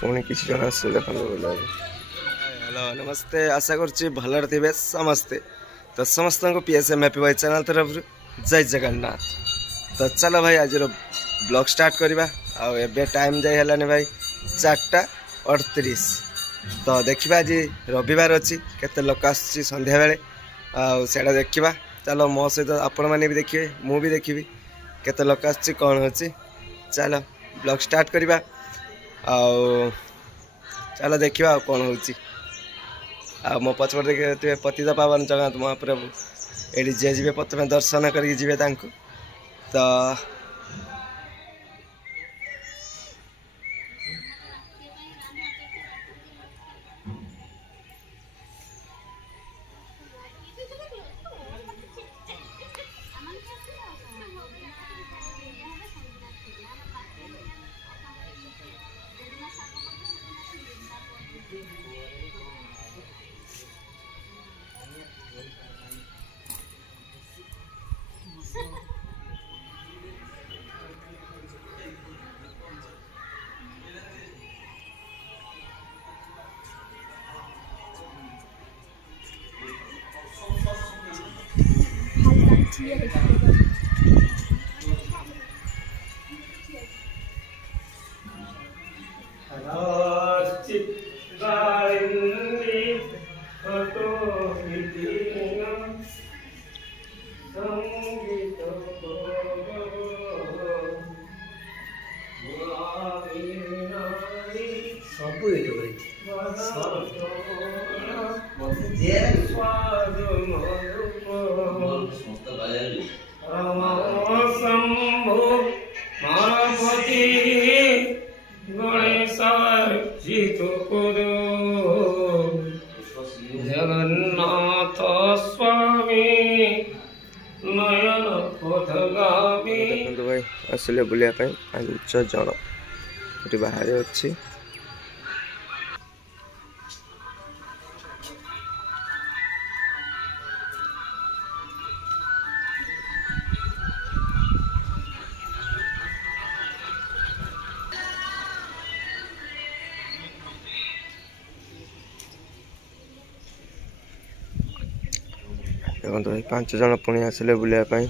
पुणी किसी जन आसे देखो हेलो नमस्ते आशा करुच्ची भलर थे समस्ते तो समस्त को पीएसएम हैप्पी भाई चैनल तरफ जय जगन्नाथ। तो चलो भाई आज ब्लॉग स्टार्ट करवा आबे टाइम जाए है भाई 4:38। तो देखा आज रविवार अच्छी केते लोक आसुची संध्या बेले आड़ा देखा। चलो मो सहित आपण मैंने भी देखिए मु भी देखी केते लोक आसुची कौन अच्छी। चलो ब्लॉग स्टार्ट करवा चलो देखा कौन हो मो पचपट देखिए पतित पावन जगन्नाथ महाप्रभु ये जे जी प्रथम दर्शन करके जी तो जगन्नाथ स्वामी नयन पथगामी देखो भाई आसिले बुलिया 5 जन ये बाहर अच्छी। देखो भाई 5 जन पुणी आसिले बुलायापाई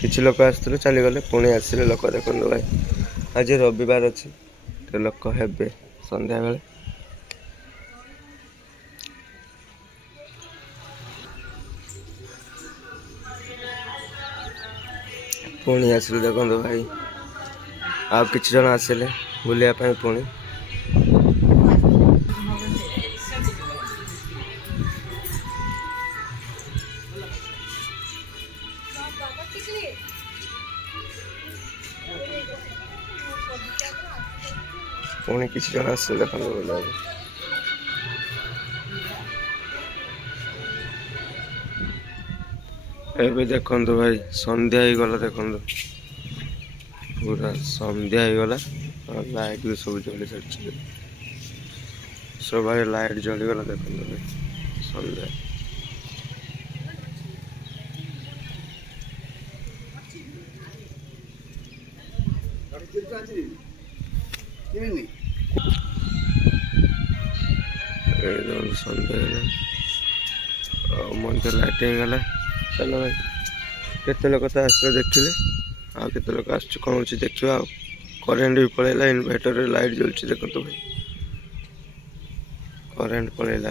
किसी लोक आसते चलीगले पुणी आसिले लोक। देखो भाई आज रविवार अच्छी तो लोक हे संध्या बेले पुणी आसिले। देखो भाई आ किसी जन आसिले बुलायापाई पुणी पुणी किसी जन आस देखो ए देखो भाई संध्या ही गला। देखो पूरा संध्या ही गला लाइट भी सब जली सारी सब भाई लाइट जलीगला। देखो भाई संध्या मंदिर लाइटिंग गला। चलो भाई केते लोक तो आस देखिले आते लोक आस कौन हो देखा करेन्ट भी पड़ेगा इनवर्टर लाइट जलुची। देखो भाई करेन्ट पड़ेगा।